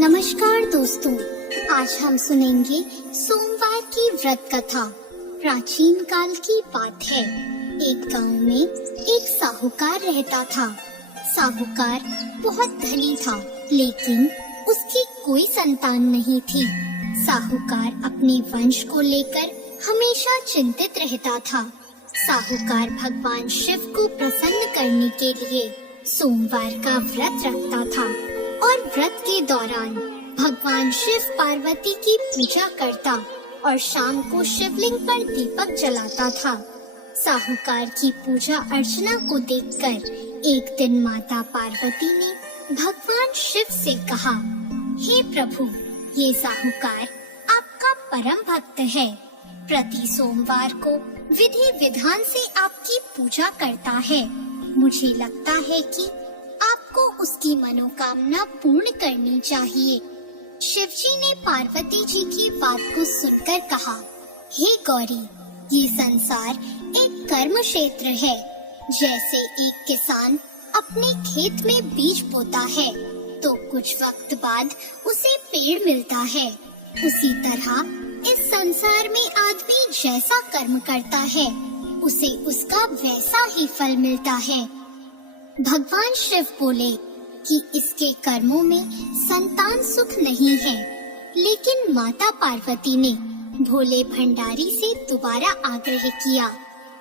नमस्कार दोस्तों, आज हम सुनेंगे सोमवार की व्रत कथा। प्राचीन काल की बात है। एक गांव में एक साहूकार रहता था। साहूकार बहुत धनी था, लेकिन उसकी कोई संतान नहीं थी। साहूकार अपने वंश को लेकर हमेशा चिंतित रहता था। साहूकार भगवान शिव को प्रसन्न करने के लिए सोमवार का व्रत रखता था और व्रत के दौरान भगवान शिव पार्वती की पूजा करता और शाम को शिवलिंग पर दीपक जलाता था। साहूकार की पूजा अर्चना को देखकर एक दिन माता पार्वती ने भगवान शिव से कहा, हे प्रभु, ये साहूकार आपका परम भक्त है। प्रति सोमवार को विधि विधान से आपकी पूजा करता है। मुझे लगता है कि आपको उसकी मनोकामना पूर्ण करनी चाहिए। शिवजी ने पार्वती जी की बात को सुनकर कहा, हे गौरी, ये संसार एक कर्म क्षेत्र है। जैसे एक किसान अपने खेत में बीज बोता है तो कुछ वक्त बाद उसे पेड़ मिलता है, उसी तरह इस संसार में आदमी जैसा कर्म करता है उसे उसका वैसा ही फल मिलता है। भगवान शिव बोले कि इसके कर्मों में संतान सुख नहीं है, लेकिन माता पार्वती ने भोले भंडारी से दोबारा आग्रह किया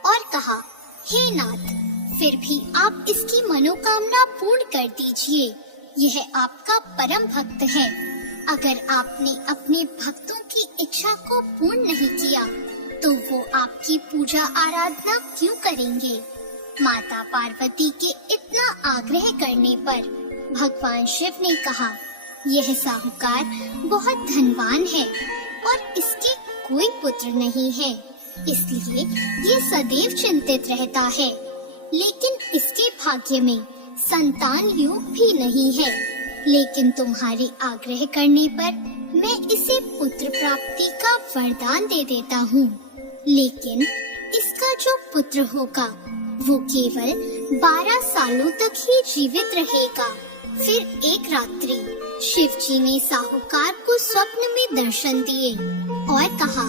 और कहा, हे नाथ, फिर भी आप इसकी मनोकामना पूर्ण कर दीजिए। यह आपका परम भक्त है। अगर आपने अपने भक्तों की इच्छा को पूर्ण नहीं किया तो वो आपकी पूजा आराधना क्यों करेंगे? माता पार्वती के इतना आग्रह करने पर भगवान शिव ने कहा, यह साहूकार बहुत धनवान है और इसके कोई पुत्र नहीं है, इसलिए ये सदैव चिंतित रहता है। लेकिन इसके भाग्य में संतान योग भी नहीं है। लेकिन तुम्हारे आग्रह करने पर मैं इसे पुत्र प्राप्ति का वरदान दे देता हूँ। लेकिन इसका जो पुत्र होगा वो केवल 12 सालों तक ही जीवित रहेगा। फिर एक रात्रि शिवजी ने साहूकार को स्वप्न में दर्शन दिए और कहा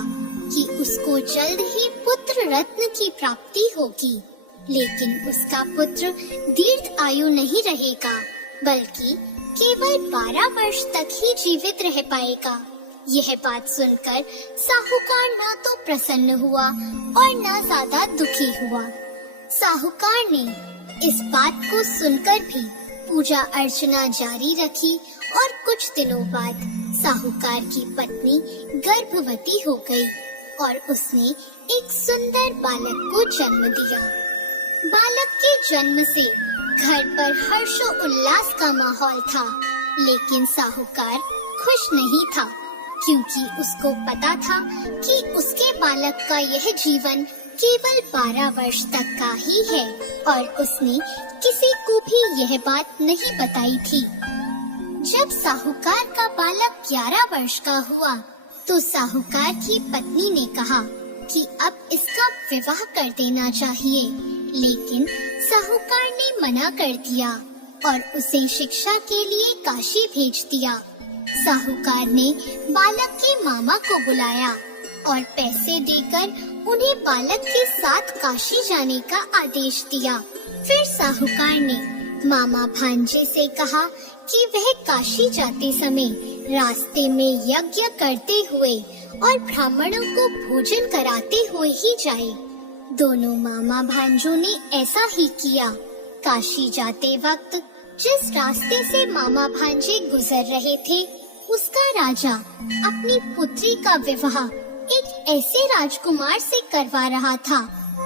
कि उसको जल्द ही पुत्र रत्न की प्राप्ति होगी, लेकिन उसका पुत्र दीर्घ आयु नहीं रहेगा, बल्कि केवल 12 वर्ष तक ही जीवित रह पाएगा। यह बात सुनकर साहूकार न तो प्रसन्न हुआ और न ज्यादा दुखी हुआ। साहूकार ने इस बात को सुनकर भी पूजा अर्चना जारी रखी और कुछ दिनों बाद साहूकार की पत्नी गर्भवती हो गई और उसने एक सुंदर बालक को जन्म दिया। बालक के जन्म से घर पर हर्षोल्लास का माहौल था, लेकिन साहूकार खुश नहीं था, क्योंकि उसको पता था कि उसके बालक का यह जीवन केवल 12 वर्ष तक का ही है और उसने किसी को भी यह बात नहीं बताई थी। जब साहूकार का बालक 11 वर्ष का हुआ तो साहूकार की पत्नी ने कहा कि अब इसका विवाह कर देना चाहिए, लेकिन साहूकार ने मना कर दिया और उसे शिक्षा के लिए काशी भेज दिया। साहूकार ने बालक के मामा को बुलाया और पैसे देकर उन्हें बालक के साथ काशी जाने का आदेश दिया। फिर साहूकार ने मामा भांजे से कहा कि वह काशी जाते समय रास्ते में यज्ञ करते हुए और ब्राह्मणों को भोजन कराते हुए ही जाए। दोनों मामा भांजों ने ऐसा ही किया। काशी जाते वक्त जिस रास्ते से मामा भांजे गुजर रहे थे, उसका राजा अपनी पुत्री का विवाह एक ऐसे राजकुमार से करवा रहा था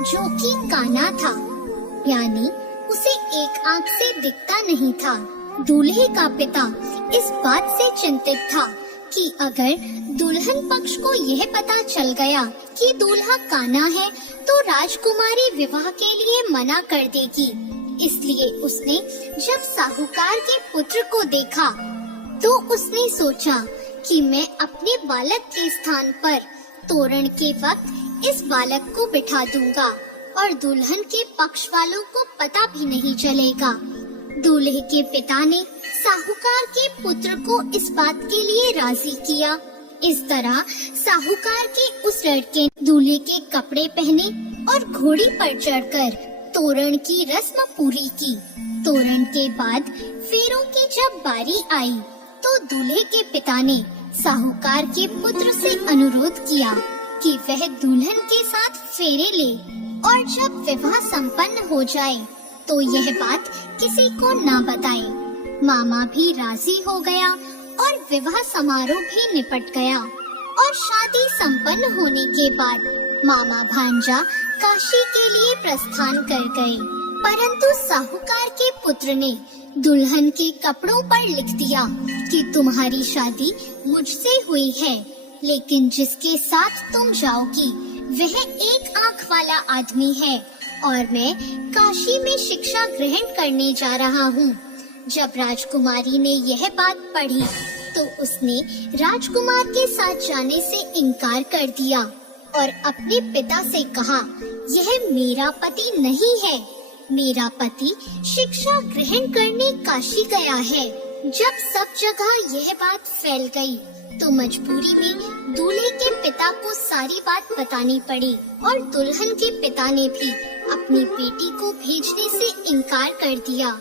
जो कि काना था, यानी उसे एक आंख से दिखता नहीं था। दूल्हे का पिता इस बात से चिंतित था कि अगर दुल्हन पक्ष को यह पता चल गया कि दूल्हा काना है तो राजकुमारी विवाह के लिए मना कर देगी। इसलिए उसने जब साहूकार के पुत्र को देखा तो उसने सोचा कि मैं अपने बालक के स्थान पर तोरण के वक्त इस बालक को बिठा दूंगा और दुल्हन के पक्ष वालों को पता भी नहीं चलेगा। दूल्हे के पिता ने साहूकार के पुत्र को इस बात के लिए राजी किया। इस तरह साहूकार के उस लड़के ने दूल्हे के कपड़े पहने और घोड़ी पर चढ़कर तोरण की रस्म पूरी की। तोरण के बाद फेरों की जब बारी आई तो दूल्हे के पिता ने साहूकार के पुत्र से अनुरोध किया कि वह दुल्हन के साथ फेरे ले और जब विवाह संपन्न हो जाए तो यह बात किसी को न बताए। मामा भी राजी हो गया और विवाह समारोह भी निपट गया और शादी संपन्न होने के बाद मामा भांजा काशी के लिए प्रस्थान कर गए। परंतु साहूकार के पुत्र ने दुल्हन के कपड़ों पर लिख दिया कि तुम्हारी शादी मुझसे हुई है, लेकिन जिसके साथ तुम जाओगी वह एक आंख वाला आदमी है और मैं काशी में शिक्षा ग्रहण करने जा रहा हूँ। जब राजकुमारी ने यह बात पढ़ी तो उसने राजकुमार के साथ जाने से इनकार कर दिया और अपने पिता से कहा, यह मेरा पति नहीं है, मेरा पति शिक्षा ग्रहण करने काशी गया है। जब सब जगह यह बात फैल गई तो मजबूरी में दूल्हे के पिता को सारी बात बतानी पड़ी और दुल्हन के पिता ने भी अपनी बेटी को भेजने से इनकार कर दिया।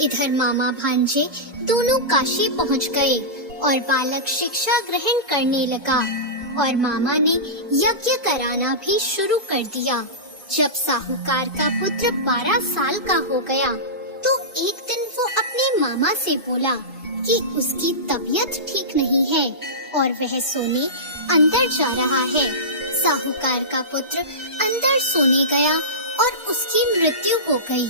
इधर मामा भांजे दोनों काशी पहुंच गए और बालक शिक्षा ग्रहण करने लगा और मामा ने यज्ञ कराना भी शुरू कर दिया। जब साहूकार का पुत्र 12 साल का हो गया तो एक दिन वो अपने मामा से बोला कि उसकी तबीयत ठीक नहीं है और वह सोने अंदर जा रहा है। साहूकार का पुत्र अंदर सोने गया और उसकी मृत्यु हो गई।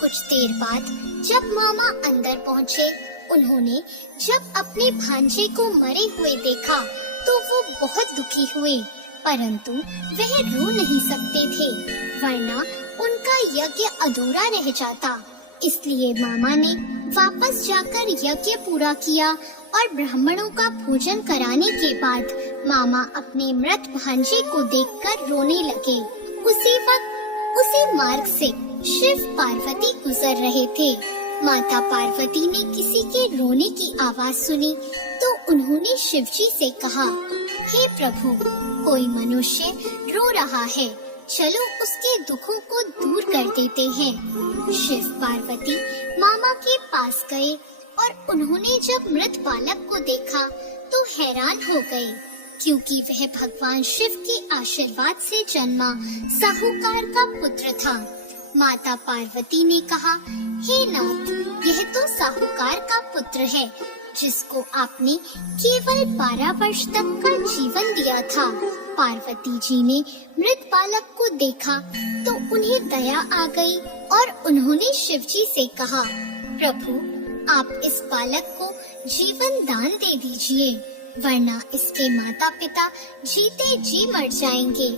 कुछ देर बाद जब मामा अंदर पहुँचे, उन्होंने जब अपने भांजे को मरे हुए देखा तो वो बहुत दुखी हुए, परंतु वह रो नहीं सकते थे वरना उनका यज्ञ अधूरा रह जाता। इसलिए मामा ने वापस जाकर यज्ञ पूरा किया और ब्राह्मणों का भोजन कराने के बाद मामा अपने मृत भांजे को देखकर रोने लगे। उसी वक्त उसी मार्ग से शिव पार्वती गुजर रहे थे। माता पार्वती ने किसी के रोने की आवाज सुनी तो उन्होंने शिवजी से कहा, हे प्रभु, कोई मनुष्य रो रहा है, चलो उसके दुखों को दूर कर देते हैं। शिव पार्वती मामा के पास गए और उन्होंने जब मृत बालक को देखा तो हैरान हो गए, क्योंकि वह भगवान शिव के आशीर्वाद से जन्मा साहूकार का पुत्र था। माता पार्वती ने कहा, हे नाथ, यह तो साहूकार का पुत्र है जिसको आपने केवल 12 वर्ष तक का जीवन दिया था। पार्वती जी ने मृत बालक को देखा तो उन्हें दया आ गई और उन्होंने शिवजी से कहा, प्रभु, आप इस बालक को जीवन दान दे दीजिए, वरना इसके माता पिता जीते जी मर जाएंगे।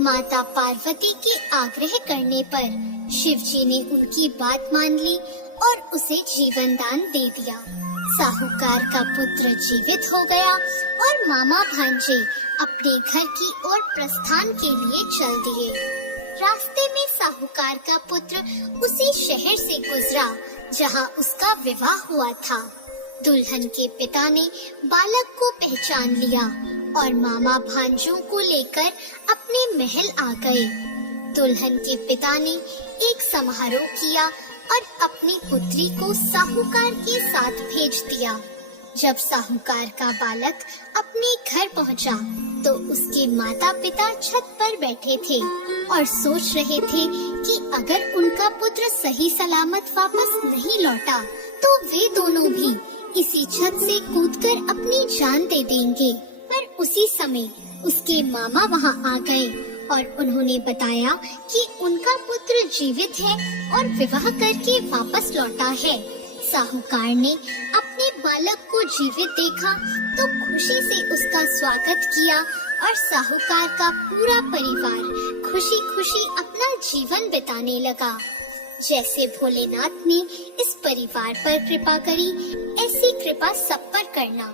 माता पार्वती के आग्रह करने पर शिवजी ने उनकी बात मान ली और उसे जीवन दान दे दिया। साहूकार का पुत्र जीवित हो गया और मामा भांजे अपने घर की ओर प्रस्थान के लिए चल दिए। रास्ते में साहूकार का पुत्र उसी शहर से गुजरा जहां उसका विवाह हुआ था। दुल्हन के पिता ने बालक को पहचान लिया और मामा भांजों को लेकर अपने महल आ गए। दुल्हन के पिता ने एक समारोह किया और अपनी पुत्री को साहूकार के साथ भेज दिया। जब साहूकार का बालक अपने घर पहुंचा, तो उसके माता पिता छत पर बैठे थे और सोच रहे थे कि अगर उनका पुत्र सही सलामत वापस नहीं लौटा, तो वे दोनों भी इसी छत से कूदकर अपनी जान दे देंगे। पर उसी समय उसके मामा वहां आ गए और उन्होंने बताया कि उनका पुत्र जीवित है और विवाह करके वापस लौटा है। साहूकार ने अपने बालक को जीवित देखा तो खुशी से उसका स्वागत किया और साहूकार का पूरा परिवार खुशी खुशी अपना जीवन बिताने लगा। जैसे भोलेनाथ ने इस परिवार पर कृपा करी, ऐसी कृपा सब पर करना।